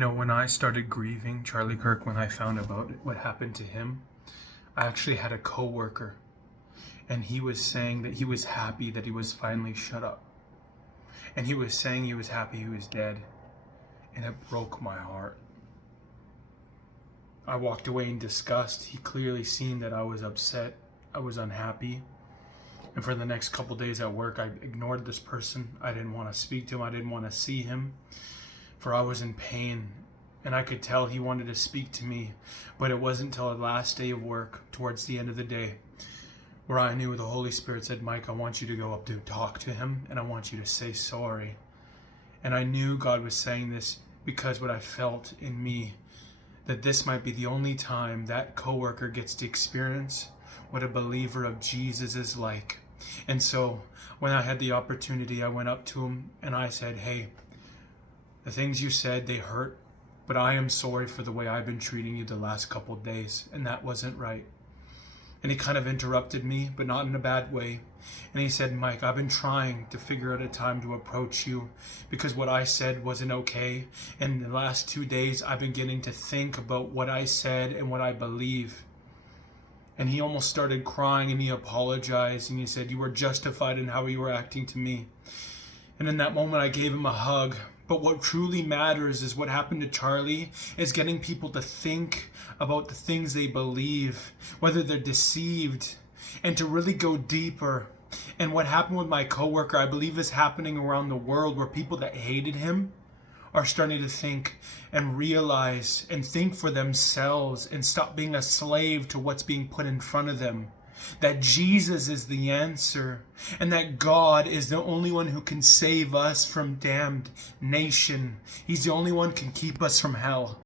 When I started grieving Charlie Kirk, when I found about what happened to him, I actually had a coworker, and he was saying that he was happy that he was finally shut up. And he was saying he was happy he was dead. And it broke my heart. I walked away in disgust. He clearly seen that I was upset. I was unhappy. And for the next couple days at work, I ignored this person. I didn't want to speak to him. I didn't want to see him. For I was in pain. And I could tell he wanted to speak to me. But it wasn't until the last day of work, towards the end of the day, where I knew the Holy Spirit said, Mike, I want you to go up to talk to him. And I want you to say sorry. And I knew God was saying this because what I felt in me, that this might be the only time that coworker gets to experience what a believer of Jesus is like. And so when I had the opportunity, I went up to him and I said, hey, the things you said, they hurt, but I am sorry for the way I've been treating you the last couple of days, and that wasn't right. And he kind of interrupted me, but not in a bad way. And he said, Mike, I've been trying to figure out a time to approach you because what I said wasn't okay. And the last 2 days, I've been getting to think about what I said and what I believe. And he almost started crying and he apologized and he said, you were justified in how you were acting to me. And in that moment, I gave him a hug. But what truly matters is what happened to Charlie is getting people to think about the things they believe, whether they're deceived, and to really go deeper. And what happened with my coworker, I believe is happening around the world, where people that hated him are starting to think and realize and think for themselves and stop being a slave to what's being put in front of them. That Jesus is the answer, and that God is the only one who can save us from damned nation. He's the only one who can keep us from hell.